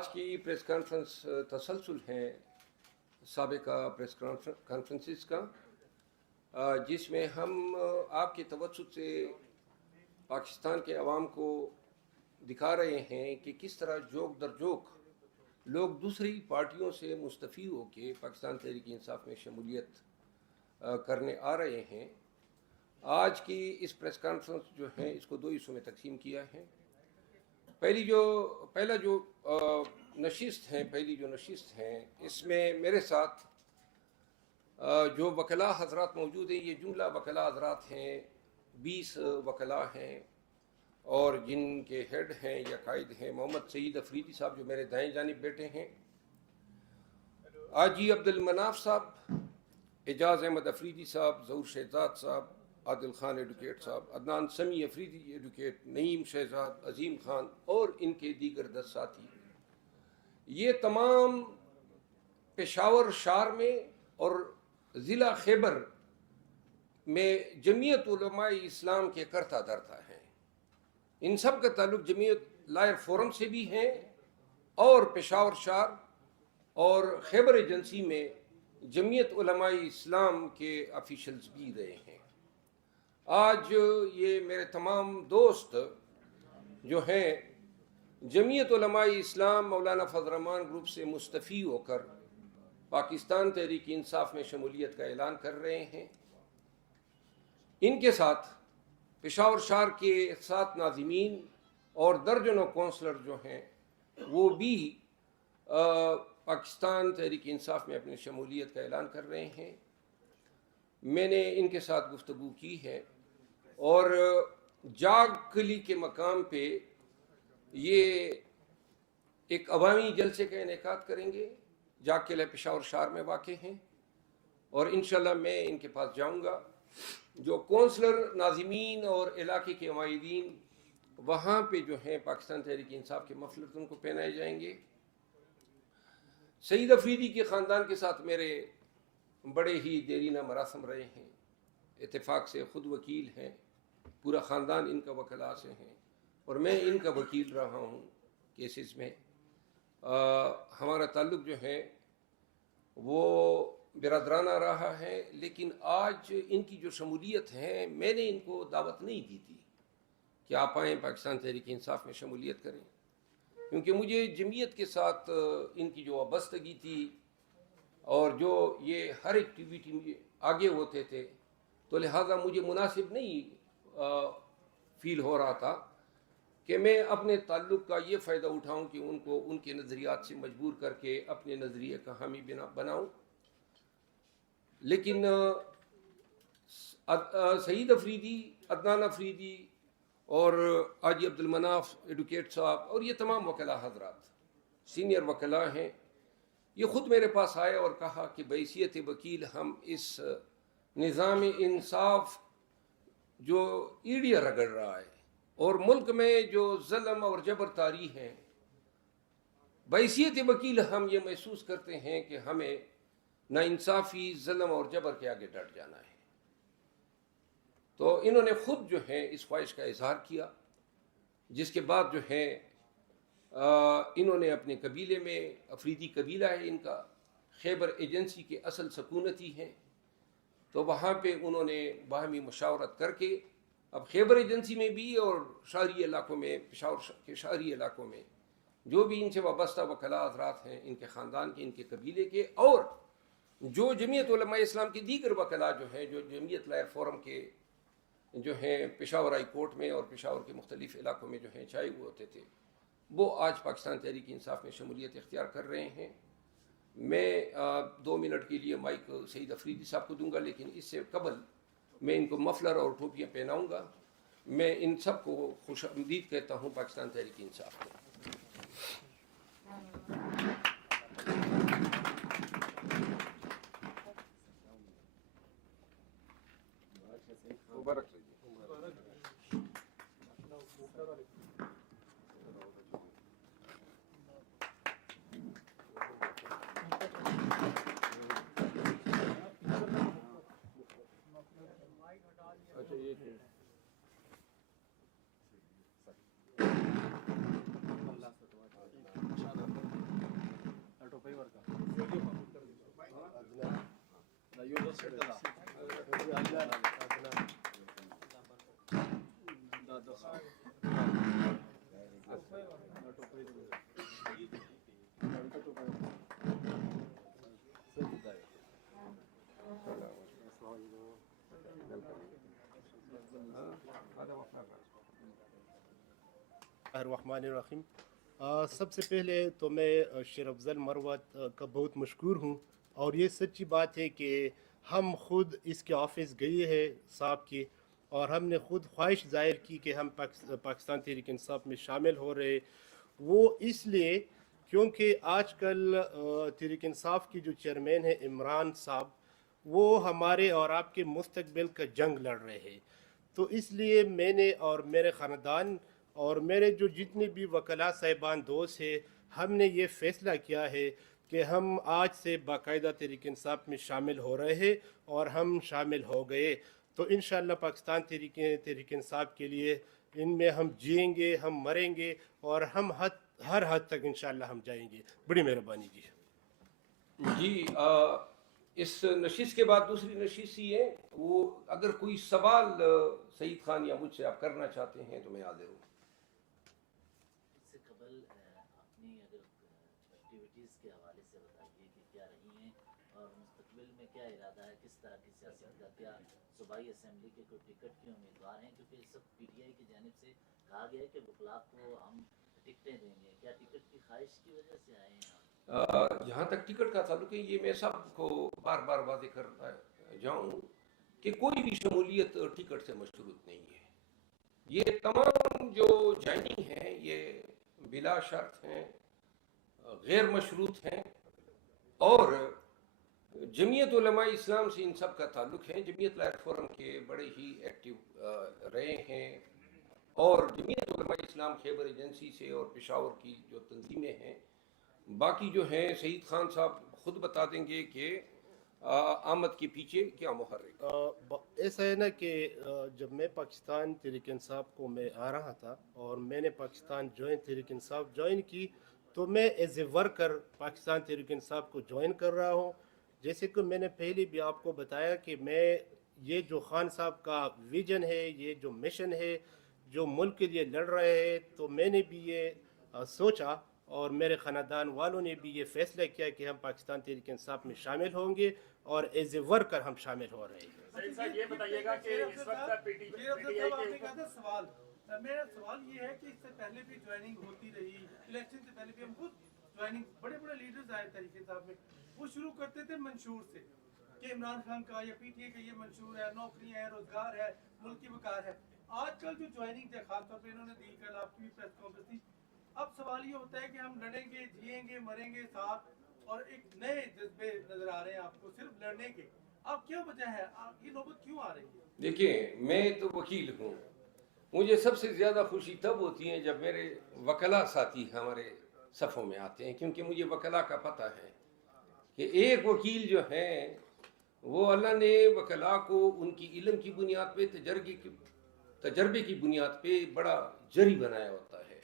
آج کی press conference تسلسل ہے سابقہ پریس کانفرنسز کا، جس میں ہم آپ کے توسط سے پاکستان کے عوام کو دکھا رہے ہیں کہ کس طرح جوک در جوک لوگ دوسری پارٹیوں سے مستفید ہو کے پاکستان تحریک انصاف میں شمولیت کرنے آ رہے ہیں۔ آج کی اس پریس کانفرنس جو ہے اس کو دو حصوں میں تقسیم کیا ہے۔ پہلی جو نشست ہیں اس میں میرے ساتھ جو وکلاء حضرات موجود ہیں، یہ جملہ وکلاء حضرات ہیں، 20 وکلاء ہیں، اور جن کے ہیڈ ہیں یا قائد ہیں محمد سعید افریدی صاحب جو میرے دائیں جانب بیٹھے ہیں، حاجی عبد المناف صاحب، اعجاز احمد افریدی صاحب، ظہور شہزاد صاحب، عادل خان ایڈوکیٹ صاحب، عدنان سمیع افریدی ایڈوکیٹ، نعیم شہزاد، عظیم خان اور ان کے دیگر 10 ساتھی۔ یہ تمام پشاور شہر میں اور ضلع خیبر میں جمعیت علماء اسلام کے کرتا دھرتا ہیں۔ ان سب کا تعلق جمعیت لائر فورم سے بھی ہیں اور پشاور شہر اور خیبر ایجنسی میں جمعیت علماء اسلام کے آفیشلز بھی رہے ہیں۔ آج یہ میرے تمام دوست جو ہیں جمعیت علماء اسلام مولانا فضل الرحمان گروپ سے مستفید ہو کر پاکستان تحریک انصاف میں شمولیت کا اعلان کر رہے ہیں۔ ان کے ساتھ پشاور شہر کے 7 ناظمین اور درجنوں کونسلر جو ہیں وہ بھی پاکستان تحریک انصاف میں اپنی شمولیت کا اعلان کر رہے ہیں۔ میں نے ان کے ساتھ گفتگو کی ہے اور جاگ کلی کے مقام پہ یہ ایک عوامی جلسے کا انعقاد کریں گے۔ جاگ قلعہ پشاور شہر میں واقع ہیں اور انشاءاللہ میں ان کے پاس جاؤں گا۔ جو کونسلر ناظمین اور علاقے کے عمائدین وہاں پہ جو ہیں پاکستان تحریک انصاف کے مفلر ان کو پہنائے جائیں گے۔ سعید افریدی کے خاندان کے ساتھ میرے بڑے ہی دیرینہ مراسم رہے ہیں، اتفاق سے خود وکیل ہیں، پورا خاندان ان کا وکلاء سے ہیں اور میں ان کا وکیل رہا ہوں کیسز میں۔ ہمارا تعلق جو ہے وہ برادرانہ رہا ہے، لیکن آج ان کی جو شمولیت ہے میں نے ان کو دعوت نہیں دی تھی کہ آپ آئیں پاکستان تحریک انصاف میں شمولیت کریں، کیونکہ مجھے جمعیت کے ساتھ ان کی جو وابستگی تھی اور جو یہ ہر ایکٹیویٹی میں آگے ہوتے تھے، تو لہٰذا مجھے مناسب نہیں فیل ہو رہا تھا کہ میں اپنے تعلق کا یہ فائدہ اٹھاؤں کہ ان کو ان کے نظریات سے مجبور کر کے اپنے نظریے کا حامی بناؤں۔ لیکن سعید افریدی، عدنان افریدی اور حاجی عبد المناف ایڈوکیٹ صاحب اور یہ تمام وکلاء حضرات سینئر وکلاء ہیں، یہ خود میرے پاس آئے اور کہا کہ بحیثیت وکیل ہم اس نظام انصاف جو ایڑیاں رگڑ رہا ہے اور ملک میں جو ظلم اور جبر طاری ہیں، بحیثیت وکیل ہم یہ محسوس کرتے ہیں کہ ہمیں ناانصافی، ظلم اور جبر کے آگے ڈٹ جانا ہے۔ تو انہوں نے خود جو ہے اس خواہش کا اظہار کیا، جس کے بعد جو ہے انہوں نے اپنے قبیلے میں، افریدی قبیلہ ہے ان کا، خیبر ایجنسی کے اصل سکونتی ہیں، تو وہاں پہ انہوں نے باہمی مشاورت کر کے اب خیبر ایجنسی میں بھی اور شہری علاقوں میں، پشاور کے شہری علاقوں میں جو بھی ان سے وابستہ وکلاء حضرات ہیں، ان کے خاندان کے، ان کے قبیلے کے، اور جو جمعیت علماء اسلام کے دیگر وکلاء جو ہیں، جو جمعیت لائر فورم کے جو ہیں پشاور ہائی کورٹ میں اور پشاور کے مختلف علاقوں میں جو ہیں چھائے ہوئے ہوتے تھے، وہ آج پاکستان تحریک انصاف میں شمولیت اختیار کر رہے ہیں۔ میں 2 منٹ کے لیے مائک سعید افریدی صاحب کو دوں گا، لیکن اس سے قبل میں ان کو مفلر اور ٹوپیاں پہناؤں گا۔ میں ان سب کو خوش آمدید کہتا ہوں پاکستان تحریک انصاف کو۔ مبارک رہیے۔ اچھا یہ الرحمن الرحیم۔ سب سے پہلے تو میں شیر افضل مروت کا بہت مشکور ہوں، اور یہ سچی بات ہے کہ ہم خود اس کے آفس گئے ہیں صاحب کی، اور ہم نے خود خواہش ظاہر کی کہ ہم پاکستان تحریک انصاف میں شامل ہو رہے، وہ اس لیے کیونکہ آج کل تحریک انصاف کی جو چیئرمین ہے عمران صاحب، وہ ہمارے اور آپ کے مستقبل کا جنگ لڑ رہے ہیں۔ تو اس لیے میں نے اور میرے خاندان اور میرے جو جتنے بھی وکلاء صاحبان دوست ہیں، ہم نے یہ فیصلہ کیا ہے کہ ہم آج سے باقاعدہ تحریک انصاف میں شامل ہو رہے ہیں، اور ہم شامل ہو گئے۔ تو انشاءاللہ پاکستان تحریک انصاف کے لیے ان میں ہم جئیں گے، ہم مریں گے، اور ہم ہر حد تک انشاءاللہ ہم جائیں گے۔ بڑی مہربانی جی۔ جی اس نشست کے بعد دوسری نشست ہی ہے، وہ اگر کوئی سوال سعید خان یا مجھ سے آپ کرنا چاہتے ہیں تو میں حاضر ہوں۔ اس سے قبل اپنی اگر ایکٹیویٹیز کے حوالے سے بتائیے کہ کیا رہی ہیں، اور مستقبل میں کیا ارادہ ہے، کس طرح کی سیاست کا، کیا صوبائی اسمبلی کے کوئی ٹکٹ کے امیدوار ہیں؟ کیونکہ سب پی ٹی آئی کی جانب سے کہا گیا ہے کہ وکلاء کو ہم ٹکٹیں دیں گے، کیا ٹکٹ کی خواہش کی وجہ سے آئے ہیں آپ؟ جہاں تک ٹکٹ کا تعلق ہے، یہ میں سب کو بار بار واضح کرتا جاؤں کہ کوئی بھی شمولیت ٹکٹ سے مشروط نہیں ہے۔ یہ تمام جو جوائننگ ہیں یہ بلا شرط ہیں، غیر مشروط ہیں، اور جمعیت علماء اسلام سے ان سب کا تعلق ہے۔ جمعیت لائٹ فورم کے بڑے ہی ایکٹیو رہے ہیں، اور جمعیت علماء اسلام خیبر ایجنسی سے اور پشاور کی جو تنظیمیں ہیں، باقی جو ہیں سعید خان صاحب خود بتا دیں گے کہ آمد کے پیچھے کیا محرک۔ ایسا ہے نا کہ جب میں پاکستان تحریک انصاف کو میں آ رہا تھا، اور میں نے پاکستان تحریک انصاف جوائن کی، تو میں as a worker Pakistan Tehreek Insaf کو جوائن کر رہا ہوں۔ جیسے کہ میں نے پہلے بھی آپ کو بتایا کہ میں یہ جو خان صاحب کا ویژن ہے، یہ جو مشن ہے، جو ملک کے لیے لڑ رہے ہیں، تو میں نے بھی یہ سوچا، اور میرے خاندان والوں نے بھی یہ فیصلہ کیا کہ ہم پاکستان تحریک انصاف میں شامل ہوں گے، اور ایز اے ورکر ہم شامل ہو رہے ہیں۔ سعید صاحب یہ بتائیے گا کہ اس وقت پی ٹی آئی کے سوال، میرا سوال یہ ہے کہ اس سے پہلے بھی جوائننگ ہوتی رہی، الیکشن سے پہلے بھی ہم خود جوائننگ، بڑے بڑے لیڈرز آئے تحریک انصاف میں، وہ شروع کرتے تھے منشور سے کہ عمران خان کا یا پی ٹی آئی کا یہ منشور ہے، نوکریاں ہیں، روزگار ہے، ملک کی وقار ہے۔ آج کل جو جوائننگ ہے، خاص طور پہ انہوں نے دی، کل آپ کی بھی پریس کانفرنس تھی، اب سوال یہ ہوتا ہے کہ ہم لڑیں گے، جیئیں گے، مریں گے ساتھ، اور ایک نئے جذبے نظر آ رہے ہیں آپ کو صرف لڑنے کے۔ اب کیا وجہ ہے، یہ نوبت کیوں آ رہی ہے؟ دیکھیں، میں تو وکیل ہوں، مجھے سب سے زیادہ خوشی تب ہوتی ہے جب میرے وکلاء ساتھی ہمارے صفوں میں آتے ہیں، کیونکہ مجھے وکلاء کا پتہ ہے کہ ایک وکیل جو ہیں وہ اللہ نے وکلاء کو ان کی علم کی بنیاد پہ، تجربے کی بنیاد پہ بڑا جری بنایا ہوتا ہے۔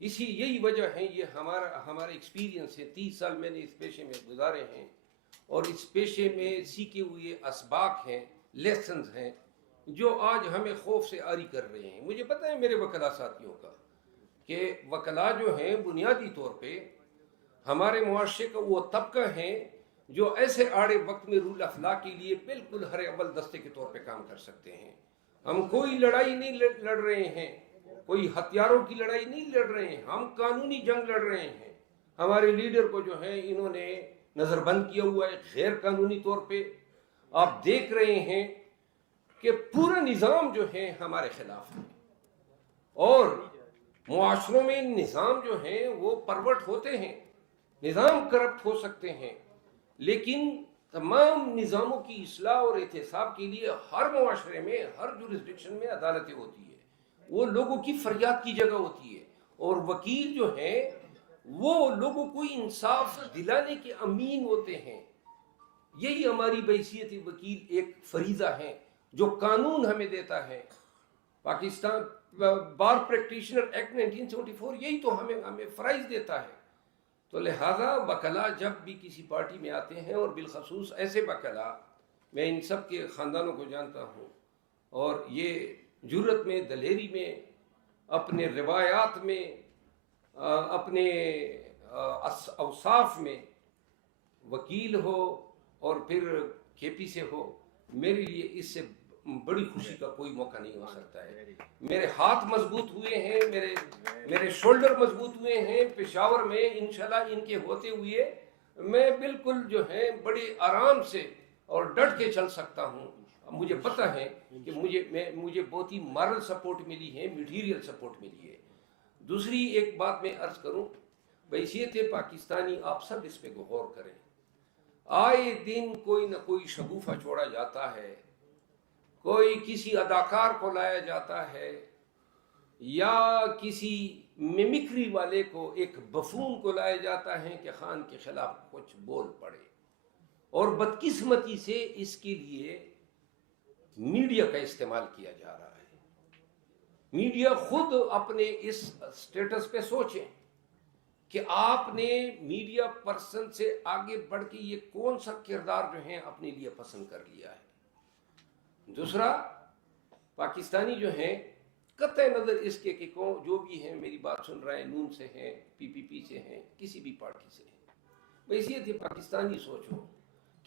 یہی وجہ ہے، یہ ہمارا ایکسپیرینس ہے، 30 سال میں نے اس پیشے میں گزارے ہیں، اور اس پیشے میں سیکھے ہوئے اسباق ہیں، لیسنز ہیں، جو آج ہمیں خوف سے عاری کر رہے ہیں۔ مجھے پتہ ہے میرے وکلاء ساتھیوں کا کہ وکلاء جو ہیں بنیادی طور پہ ہمارے معاشرے کا وہ طبقہ ہیں جو ایسے آڑے وقت میں رول آف لا کے لیے بالکل ہر اول دستے کے طور پہ کام کر سکتے ہیں۔ ہم کوئی لڑائی نہیں لڑ رہے ہیں، کوئی ہتھیاروں کی لڑائی نہیں لڑ رہے ہیں، ہم قانونی جنگ لڑ رہے ہیں۔ ہمارے لیڈر کو جو ہے انہوں نے نظر بند کیا ہوا ہے غیر قانونی طور پہ۔ آپ دیکھ رہے ہیں کہ پورا نظام جو ہے ہمارے خلاف ہے، اور معاشروں میں نظام جو ہیں وہ پرورٹ ہوتے ہیں، نظام کرپٹ ہو سکتے ہیں، لیکن تمام نظاموں کی اصلاح اور احتساب کے لیے ہر معاشرے میں، ہر جورسڈکشن میں عدالتیں ہوتی ہے، وہ لوگوں کی فریاد کی جگہ ہوتی ہے، اور وکیل جو ہیں وہ لوگوں کو انصاف دلانے کے امین ہوتے ہیں۔ یہی ہماری بحیثیت وکیل ایک فریضہ ہے جو قانون ہمیں دیتا ہے۔ پاکستان بار پریکٹیشنر ایکٹ 1974 یہی تو ہمیں فرائض دیتا ہے۔ تو لہذا وکلاء جب بھی کسی پارٹی میں آتے ہیں، اور بالخصوص ایسے وکلاء میں ان سب کے خاندانوں کو جانتا ہوں، اور یہ جرت میں، دلیری میں، اپنے روایات میں، اپنے اوصاف میں، وکیل ہو اور پھر کے پی سے ہو، میرے لیے اس سے بڑی خوشی کا کوئی موقع نہیں ہو سکتا ہے۔ میرے ہاتھ مضبوط ہوئے ہیں، میرے شولڈر مضبوط ہوئے ہیں۔ پشاور میں انشاءاللہ ان کے ہوتے ہوئے میں بالکل جو ہے بڑے آرام سے اور ڈٹ کے چل سکتا ہوں۔ مجھے پتہ ہے کہ مجھے بہت ہی مارل سپورٹ ملی ہے، میٹیریل سپورٹ ملی ہے۔ دوسری ایک بات میں عرض کروں، بحیثیت پاکستانی آپ سب اس پہ غور کریں۔ آئے دن کوئی نہ کوئی شگوفہ چھوڑا جاتا ہے، کوئی کسی اداکار کو لایا جاتا ہے، یا کسی میمکری والے کو، ایک بفون کو لایا جاتا ہے کہ خان کے خلاف کچھ بول پڑے، اور بدقسمتی سے اس کے لیے میڈیا کا استعمال کیا جا رہا ہے۔ میڈیا خود اپنے اس سٹیٹس پہ سوچیں کہ آپ نے میڈیا پرسن سے آگے بڑھ کے یہ کون سا کردار جو ہے اپنے لیے پسند کر لیا ہے۔ دوسرا، پاکستانی جو ہیں، قطع نظر اس کے کہ کون جو بھی ہیں میری بات سن رہے ہیں، نون سے ہیں، پی پی پی سے ہیں، کسی بھی پارٹی سے ہیں، بحیثیت پاکستانی سوچو،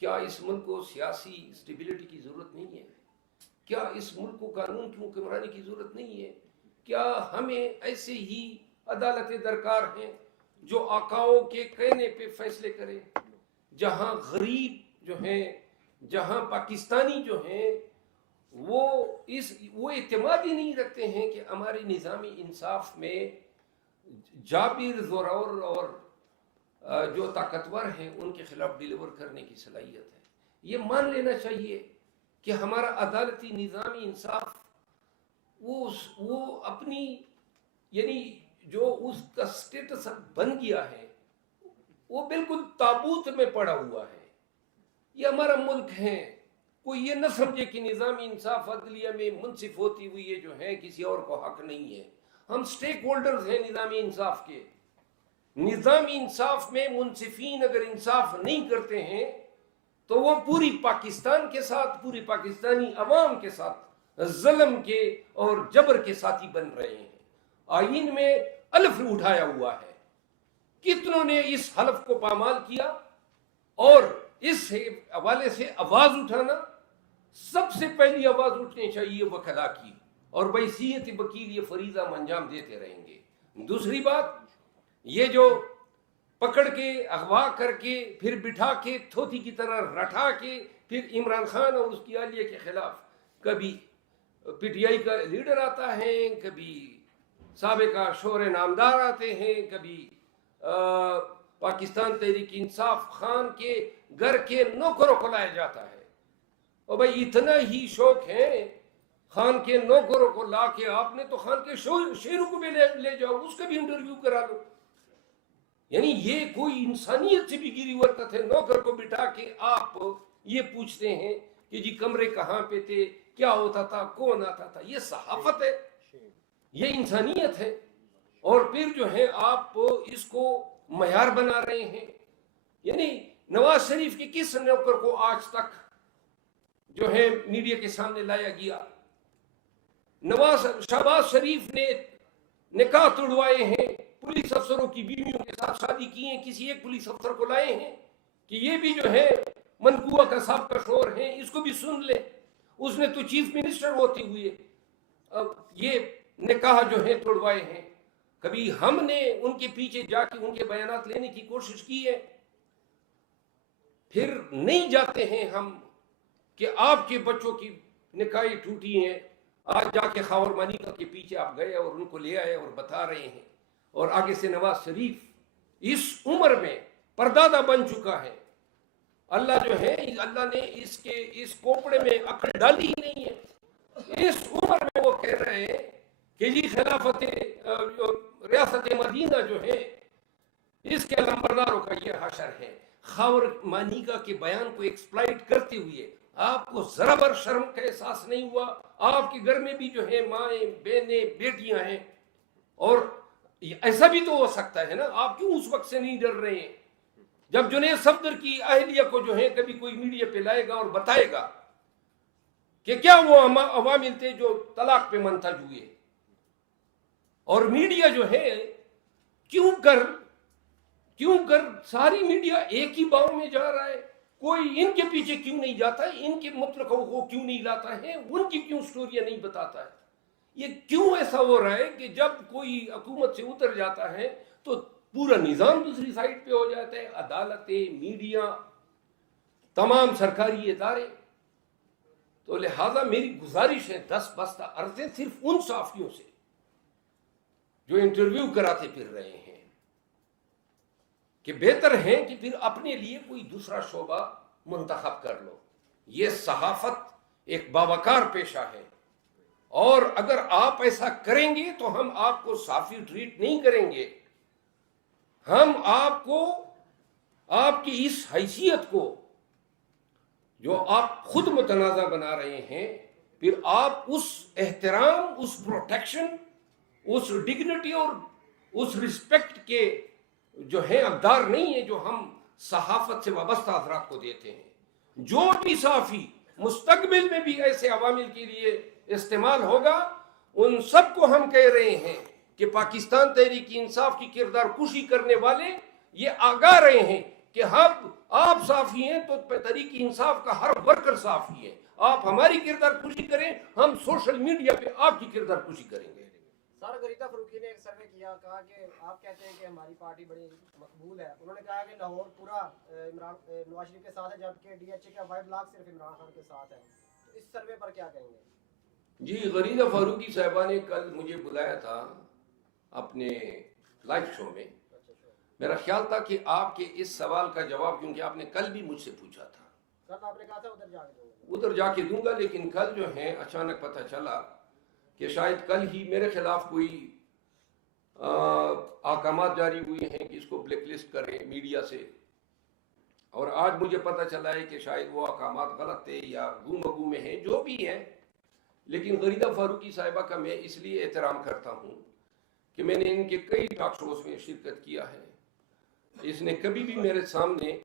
کیا اس ملک کو سیاسی اسٹیبلٹی کی ضرورت نہیں ہے؟ کیا اس ملک کو قانون کی حکمرانی کی ضرورت نہیں ہے؟ کیا ہمیں ایسے ہی عدالتیں درکار ہیں جو آقاؤں کے کہنے پہ فیصلے کریں، جہاں غریب جو ہیں، جہاں پاکستانی جو ہیں وہ اعتماد ہی نہیں رکھتے ہیں کہ ہمارے نظامی انصاف میں جابر، زورور اور جو طاقتور ہیں ان کے خلاف ڈیلیور کرنے کی صلاحیت ہے۔ یہ مان لینا چاہیے کہ ہمارا عدالتی نظامی انصاف وہ اپنی یعنی جو اس کا سٹیٹس بن گیا ہے وہ بالکل تابوت میں پڑا ہوا ہے۔ یہ ہمارا ملک ہے، کوئی یہ نہ سمجھے کہ نظامی انصاف عدلیہ میں منصف ہوتی ہوئی یہ جو ہے کسی اور کو حق نہیں ہے۔ ہم سٹیک ہولڈرز ہیں نظامی انصاف کے۔ نظامی انصاف میں منصفین اگر انصاف نہیں کرتے ہیں تو وہ پوری پاکستان کے ساتھ، پوری پاکستانی عوام کے ساتھ ظلم کے اور جبر کے ساتھی بن رہے ہیں۔ آئین میں الف اٹھایا ہوا ہے، کتنوں نے اس حلف کو پامال کیا، اور اس حوالے سے آواز اٹھانا، سب سے پہلی آواز اٹھنی چاہیے وکلا کی، اور بحیثیت وکیل یہ فریضہ ہم انجام دیتے رہیں گے۔ دوسری بات، یہ جو پکڑ کے اغوا کر کے پھر بٹھا کے تھوتی کی طرح رٹا کے پھر عمران خان اور اس کی اہلیہ کے خلاف کبھی پی ٹی آئی کا لیڈر آتا ہے، کبھی سابقہ شور نامدار آتے ہیں، کبھی پاکستان تحریک انصاف خان کے گھر کے نوکروں کو لایا جاتا ہے۔ اور بھائی اتنا ہی شوق ہے خان کے نوکروں کو لا کے، آپ نے تو خان کے شیروں کو بھی لے جاؤ، اس کا بھی انٹرویو کرا لو۔ یعنی یہ کوئی انسانیت سے بھی گری حرکت ہے۔ نوکر کو بٹھا کے آپ یہ پوچھتے ہیں کہ جی کمرے کہاں پہ تھے، کیا ہوتا تھا، کون آتا تھا۔ یہ صحافت ہے، یہ انسانیت ہے، اور پھر جو ہے آپ اس کو معیار بنا رہے ہیں۔ یعنی نواز شریف کے کس نوکر کو آج تک جو ہے میڈیا کے سامنے لایا گیا؟ شہباز شریف نے نکاح توڑوائے ہیں، پولیس افسروں کی بیویوں کے ساتھ شادی کی ہیں، کسی ایک پولیس افسر کو لائے ہیں کہ یہ بھی جو ہے منقوہ کا سابقہ شور ہے، اس کو بھی سن لے۔ اس نے تو چیف منسٹر ہوتے ہوئے یہ نکاح جو ہے توڑوائے ہیں۔ کبھی ہم نے ان کے پیچھے جا کے ان کے بیانات لینے کی کوشش کی ہے؟ پھر نہیں جاتے ہیں ہم کہ آپ کے بچوں کی نکاحیں ٹوٹی ہیں، آج جا کے خاور مانیکا کے پیچھے آپ گئے اور ان کو لے آئے اور بتا رہے ہیں، اور آگے سے نواز شریف اس عمر میں پردادا بن چکا ہے۔ اللہ جو ہے، اللہ نے اس کوپڑے میں عقل ڈالی ہی نہیں ہے۔ اس عمر میں وہ کہہ رہے ہیں کہ جی خلافت ریاست مدینہ جو ہے اس کے علمبرداروں کا یہ حشر ہے۔ خاور مانیکا کے بیان کو ایکسپلائٹ کرتے ہوئے آپ کو ذرا بر شرم کا احساس نہیں ہوا؟ آپ کے گھر میں بھی جو ہے مائیں، بہنیں، بیٹیاں ہیں، اور ایسا بھی تو ہو سکتا ہے نا، آپ کیوں اس وقت سے نہیں ڈر رہے ہیں جب جنید صفدر کی اہلیہ کو جو ہے کبھی کوئی میڈیا پہ لائے گا اور بتائے گا کہ کیا وہ عوامل تھے جو طلاق پہ منتج ہوئے، اور میڈیا جو ہے کیوں کر ساری میڈیا ایک ہی باؤں میں جا رہا ہے، کوئی ان کے پیچھے کیوں نہیں جاتا ہے، ان کے مطلقوں کو کیوں نہیں لاتا ہے، ان کی کیوں سٹوریاں نہیں بتاتا ہے؟ یہ کیوں ایسا ہو رہا ہے کہ جب کوئی حکومت سے اتر جاتا ہے تو پورا نظام دوسری سائڈ پہ ہو جاتا ہے، عدالتیں، میڈیا، تمام سرکاری ادارے؟ تو لہذا میری گزارش ہے 10 بستہ عرضیں صرف ان صحافیوں سے جو انٹرویو کراتے پھر رہے ہیں کہ بہتر ہے کہ پھر اپنے لیے کوئی دوسرا شعبہ منتخب کر لو۔ یہ صحافت ایک باوقار پیشہ ہے، اور اگر آپ ایسا کریں گے تو ہم آپ کو صحافی ٹریٹ نہیں کریں گے، ہم آپ کو، آپ کی اس حیثیت کو جو آپ خود متنازع بنا رہے ہیں، پھر آپ اس احترام، اس پروٹیکشن، اس ڈگنیٹی اور اس رسپیکٹ کے جو ہے حقدار نہیں ہے جو ہم صحافت سے وابستہ حضرات کو دیتے ہیں۔ جو بھی صحافی مستقبل میں بھی ایسے عوامل کے لیے استعمال ہوگا، ان سب کو ہم کہہ رہے ہیں کہ پاکستان تحریک انصاف کی کردار کشی کرنے والے یہ آگاہ رہے ہیں کہ ہم آپ صحافی ہیں تو تحریک انصاف کا ہر ورکر صحافی ہے، آپ ہماری کردار کشی کریں، ہم سوشل میڈیا پہ آپ کی کردار کشی کریں گے۔ سر غریدہ فروخی نے ایک سروے کیا، کہا کہ آپ کہتے ہیں کہ ہماری پارٹی بڑی مقبول ہے، انہوں نے کہا کہ لاہور پورا نواز شریف کے ساتھ ہے، جبکہ ڈی ایچ اے کا 5 لاکھ صرف عمران خان کے ساتھ ہے، تو اس سروے پر کیا کہیں گے؟ جی، غریدہ فاروقی صاحبہ نے کل مجھے بلایا تھا اپنے لائیو شو میں، میرا خیال تھا کہ آپ کے اس سوال کا جواب، کیونکہ آپ نے کل بھی مجھ سے پوچھا تھا، سر آپ نے کہا تھا ادھر جا کے دوں گا، ادھر جا کے دوں گا، لیکن کل جو ہے اچانک پتہ چلا کہ شاید کل ہی میرے خلاف کوئی احکامات جاری ہوئے ہیں کہ اس کو بلیک لسٹ کریں میڈیا سے، اور آج مجھے پتہ چلا ہے کہ شاید وہ احکامات غلط تھے یا گم بگو میں ہیں، جو بھی ہے۔ لیکن غریدہ فاروقی صاحبہ کا میں اس لیے احترام کرتا ہوں کہ میں نے ان کے کئی ٹاک شوز میں شرکت کیا ہے، اس نے کبھی بھی میرے سامنے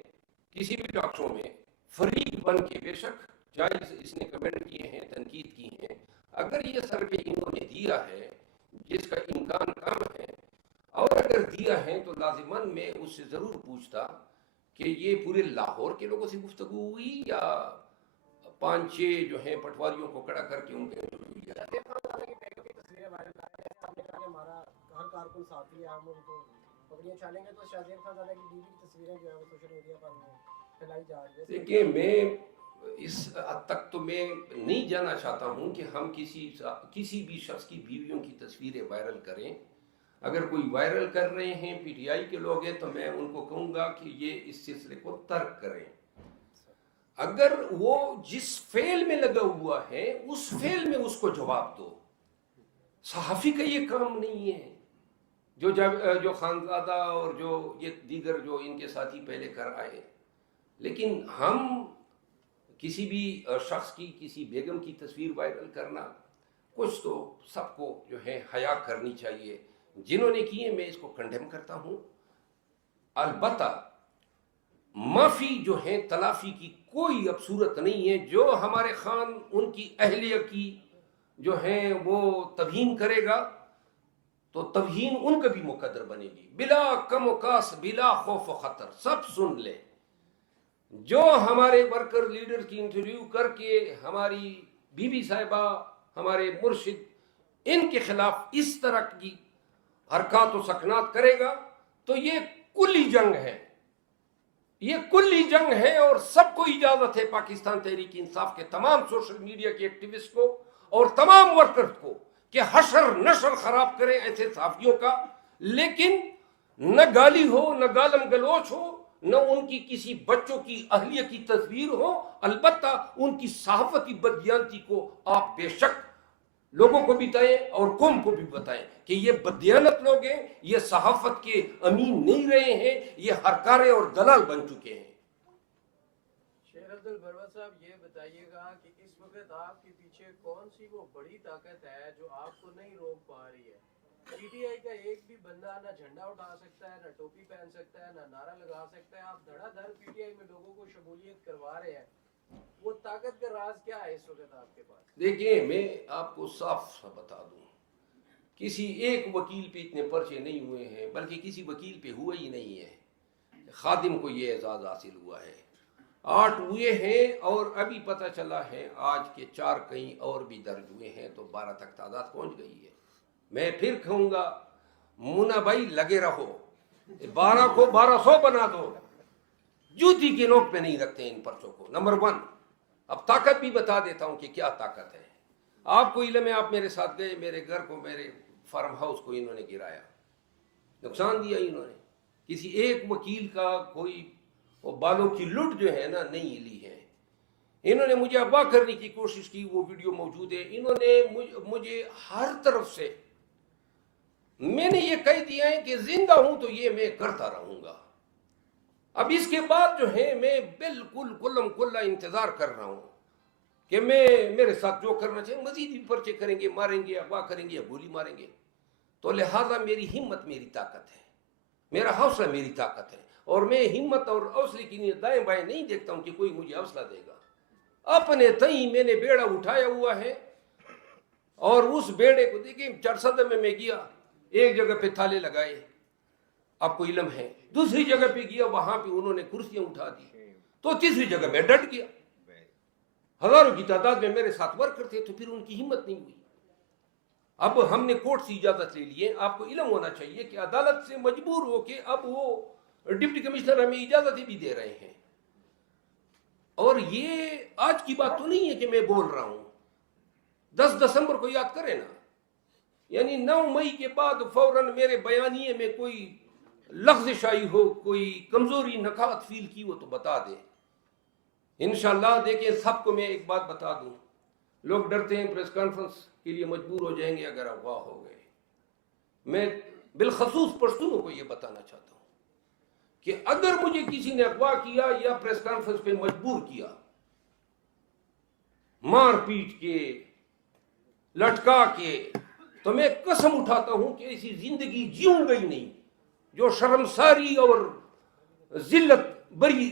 کسی بھی ٹاک شو میں فریق بن کے، بے شک جائز اس نے کمنٹ کیے ہیں، تنقید کی ہیں، اگر یہ سروے انہوں نے دیا ہے جس کا امکان کم ہے، اور اگر دیا ہے تو لازماً میں اس سے ضرور پوچھتا کہ یہ پورے لاہور کے لوگوں سے گفتگو ہوئی یا 5-6 جو ہیں پٹواریوں کو کھڑا کر کے ان کے تصویریں وائرل آ رہی ہیں، آپ نے کہا کہ ہمارا ہر کارکن ساتھی ہے، ہم ان کو پکڑیاں چھالیں گے، تو شاہزیب خان زادہ کی بیوی کی تصویریں جو ہیں وہ سوشل میڈیا پر پھیلائی جا رہی ہے۔ دیکھیں، میں اس حد تک تو میں نہیں جانا چاہتا ہوں کہ ہم کسی بھی شخص کی بیویوں کی تصویریں وائرل کریں۔ اگر کوئی وائرل کر رہے ہیں پی ٹی آئی کے لوگ ہیں تو میں ان کو کہوں گا کہ یہ اس سلسلے کو ترک کریں۔ اگر وہ جس فعل میں لگا ہوا ہے اس فعل میں اس کو جواب دو، صحافی کا یہ کام نہیں ہے جو خانزادہ اور جو یہ دیگر جو ان کے ساتھی پہلے کر آئے۔ لیکن ہم کسی بھی شخص کی، کسی بیگم کی تصویر وائرل کرنا، کچھ تو سب کو جو ہے حیا کرنی چاہیے۔ جنہوں نے کیے میں اس کو کنڈیم کرتا ہوں، البتہ معافی جو ہے تلافی کی کوئی اب صورت نہیں ہے۔ جو ہمارے خان ان کی اہلیہ کی جو ہے وہ توہین کرے گا تو توہین ان کا بھی مقدر بنے گی، بلا کم و کاس، بلا خوف و خطر۔ سب سن لیں، جو ہمارے ورکر لیڈر کی انٹرویو کر کے ہماری بی بی صاحبہ، ہمارے مرشد، ان کے خلاف اس طرح کی حرکات و سکنات کرے گا تو یہ کلی جنگ ہے، یہ کلی جنگ ہے، اور سب کو اجازت ہے، پاکستان تحریک انصاف کے تمام سوشل میڈیا کے ایکٹیوسٹ کو اور تمام ورکرز کو، کہ حشر نشر خراب کریں ایسے صحافیوں کا، لیکن نہ گالی ہو، نہ گالم گلوچ ہو، نہ ان کی کسی بچوں کی اہلیہ کی تصویر ہو۔ البتہ ان کی صحافتی بددیانتی کو آپ بے شک لوگوں کو بھی بتائیں اور قوم کو بھی بتائیں کہ یہ بددیانت لوگ ہیں، یہ صحافت کے امین نہیں رہے ہیں، یہ ہرکارے اور دلال بن چکے ہیں۔ شیر عبد البر صاحب، یہ بتائیے گا کہ اس وقت آپ کے پیچھے کون سی وہ بڑی طاقت ہے جو آپ کو نہیں روک پا رہی ہے؟ پی ٹی آئی کا ایک بھی بندہ نہ جھنڈا اٹھا سکتا ہے، نہ ٹوپی پہن سکتا ہے، نہ نعرہ لگا سکتا ہے. آپ دھڑا دھڑ پی ٹی آئی میں لوگوں کو شمولیت کروا رہے ہیں. وہ طاقت کا راز کیا ہے اس وقت آپ کے پاس؟ دیکھیں میں آپ کو صاف سا بتا دوں، کسی ایک وکیل پہ اتنے پرچے نہیں ہوئے ہیں، بلکہ کسی وکیل پہ ہوا ہی نہیں ہے. خادم کو یہ اعزاز حاصل ہوا ہے. 8 ہوئے ہیں اور ابھی پتہ چلا ہے آج کے 4 کہیں اور بھی درج ہوئے ہیں، تو 12 تک تعداد پہنچ گئی ہے. میں پھر کہوں گا مونا بھائی لگے رہو، 12 کو 1200 بنا دو. جوتی کے نوک پہ نہیں رکھتے ان پرچوں کو. نمبر 1. اب طاقت بھی بتا دیتا ہوں کہ کیا طاقت ہے. آپ کو علم ہے، آپ میرے ساتھ گئے، میرے گھر کو، میرے فارم ہاؤس کو انہوں نے گرایا، نقصان دیا انہوں نے. کسی ایک وکیل کا کوئی وہ بالوں کی لٹ جو ہے نا نہیں لی ہے. انہوں نے مجھے اغوا کرنے کی کوشش کی، وہ ویڈیو موجود ہے. انہوں نے مجھے ہر طرف سے، میں نے یہ کہہ دیا ہے کہ زندہ ہوں تو یہ میں کرتا رہوں گا. اب اس کے بعد جو ہے میں بالکل کلم کلا انتظار کر رہا ہوں کہ میرے ساتھ جو کرنا چاہیے، مزید بھی پرچے کریں گے، ماریں گے، اغوا کریں گے یا گولی ماریں گے. تو لہٰذا میری ہمت میری طاقت ہے، میرا حوصلہ میری طاقت ہے. اور میں ہمت اور حوصلے کی لیے دائیں بائیں نہیں دیکھتا ہوں کہ کوئی مجھے حوصلہ دے گا. اپنے تئیں میں نے بیڑا اٹھایا ہوا ہے. اور اس بیڑے کو دیکھیں، چرسدہ میں گیا، ایک جگہ پہ تالے لگائے، آپ کو علم ہے. دوسری جگہ پہ گیا، وہاں پہ انہوں نے کرسیاں اٹھا دی. تو تیسری جگہ میں ڈٹ گیا. ہزاروں کی تعداد میں میرے ساتھ ورکر تھے، تو پھر ان کی ہمت نہیں ہوئی. اب ہم نے کورٹ سے اجازت لے لی ہے. آپ کو علم ہونا چاہیے کہ عدالت سے مجبور ہو کے اب وہ ڈپٹی کمشنر ہمیں اجازت بھی دے رہے ہیں. اور یہ آج کی بات تو نہیں ہے کہ میں بول رہا ہوں. 10 دسمبر کو یاد کریں نا، یعنی 9 مئی کے بعد فوراً میرے بیانیے میں کوئی لغزش آئی ہو، کوئی کمزوری نکات فیل کی ہو تو بتا دیں. انشاءاللہ. دیکھیں سب کو میں ایک بات بتا دوں، لوگ ڈرتے ہیں پریس کانفرنس کے لیے مجبور ہو جائیں گے اگر اغوا ہو گئے. میں بالخصوص پشتونوں کو یہ بتانا چاہتا ہوں کہ اگر مجھے کسی نے اغوا کیا یا پریس کانفرنس پہ مجبور کیا، مار پیٹ کے، لٹکا کے، تو میں قسم اٹھاتا ہوں کہ ایسی زندگی جیوں گئی نہیں جو شرمساری اور ذلت بری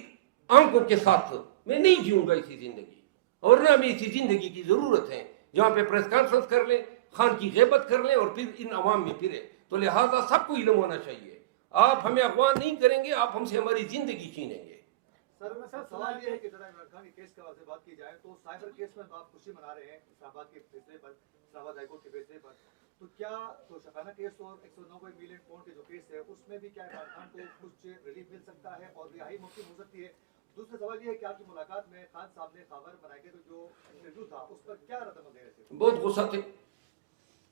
آنکھوں کے ساتھ میں نہیں جیوں گا ایسی زندگی. اور نہ میں اسی زندگی کی ضرورت ہے جہاں پہ پریس کانفرنس کر لیں، خان کی غیبت کر لیں اور پھر ان عوام میں پھرے. تو لہٰذا سب کو علم ہونا چاہیے، آپ ہمیں اغوا نہیں کریں گے، آپ ہم سے ہماری زندگی چھینیں گے. سر سوال یہ ہے کہ ذرا عمران خان کے کیس کے حوالے سے بات کی جائے تو سائبر کیس میں آپ خوشی منا رہے ہیں اسلام آباد کے فیصلے پر، اسلام آباد ہائی کورٹ کے فیصلے پر. تو کیا تو شفانہ کیس اور 190 ملین پاؤنڈ کے جو کیس ہے اس میں بھی کیا عمران خان کو کچھ ریلیف مل سکتا ہے اور رہائی ممکن ہو سکتی ہے؟ دوسرا سوال یہ ہے کہ آپ کی ملاقات میں خان صاحب نے خبر بنائی کے جو انٹرویو تھا اس پر کیا رد عمل دے رہے تھے؟ بہت غصہ تھے،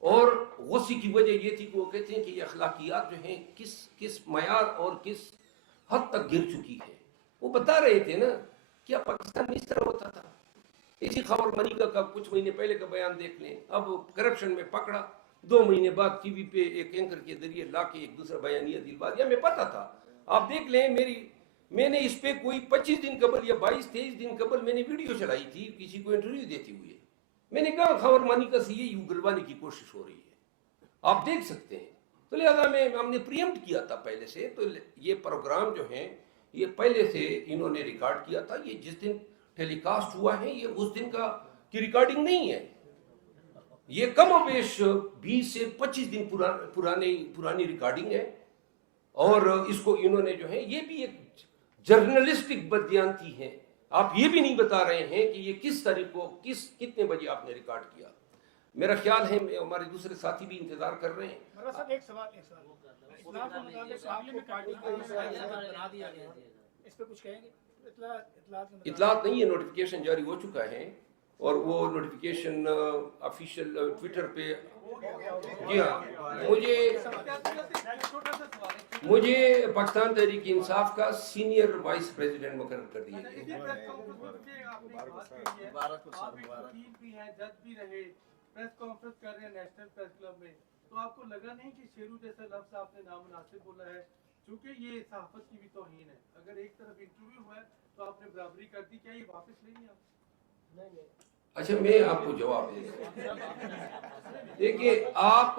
اور غصے کی وجہ یہ تھی کہ وہ کہتے ہیں کہ یہ اخلاقیات جو ہیں کس معیار اور کس حد تک گر چکی ہے. وہ بتا رہے تھے نا کیا پاکستان میں اس طرح ہوتا تھا. اسی خاور منیگا کا کچھ مہینے پہلے کا بیان دیکھ لیں. اب کرپشن میں پکڑا، 2 مہینے بعد ٹی وی پہ ایک اینکر کے ذریعے لا کے ایک دوسرا بیانیہ دلوا دیا. میں پتا تھا، آپ دیکھ لیں. میں نے اس پہ کوئی 25 دن قبل یا 22-23 دن قبل میں نے ویڈیو چلائی تھی کسی کو انٹرویو دیتے ہوئے. میں نے کہا خاور منیگا سے یہ اگلوانے کی کوشش ہو رہی ہے، آپ دیکھ سکتے ہیں. تو لہٰذا ہم نے پریمپٹ کیا تھا پہلے سے. تو یہ پروگرام جو ہیں یہ پہلے سے انہوں نے ریکارڈ کیا تھا. یہ جس دن ٹیلی کاسٹ ہوا ہے یہ اس دن کا کی ریکارڈنگ نہیں ہے. یہ کم و بیش 20 سے 25 دن پرانی ریکارڈنگ ہے. اور اس کو انہوں نے جو ہے یہ بھی ایک جرنلسٹک بددیانتی ہے. آپ یہ بھی نہیں بتا رہے ہیں کہ یہ کس تاریخ کو کتنے بجے آپ نے ریکارڈ کیا. میرا خیال ہے ہمارے دوسرے ساتھی بھی انتظار کر رہے ہیں. ایک سوال اسلام کے مطابق آپ کی پارٹی کو بنا دیا گیا، اس پہ کچھ کہیں گے؟ اطلاعات نہیں ہے، نوٹیفیکیشن جاری ہو چکا ہے اور وہ نوٹیفیکیشن آفیشیل ٹویٹر پہ. جی ہاں، مجھے پاکستان تحریک انصاف کا سینئر وائس پریزیڈنٹ مقرر کر دیا گیا. پریس کانفرنس کر رہے ہیں نیشنل پریس کلب میں، تو آپ کو لگا نہیں کہ شیرو جیسا لفظ آپ نے نامناسب بولا ہے؟ چونکہ یہ صحافت کی بھی توہین ہے. اگر ایک طرف انٹرویو ہوا ہے تو آپ نے برابری کر دی، کیا یہ واپس لیں گے آپ؟ اچھا میں آپ کو جواب دے دوں. دیکھیے آپ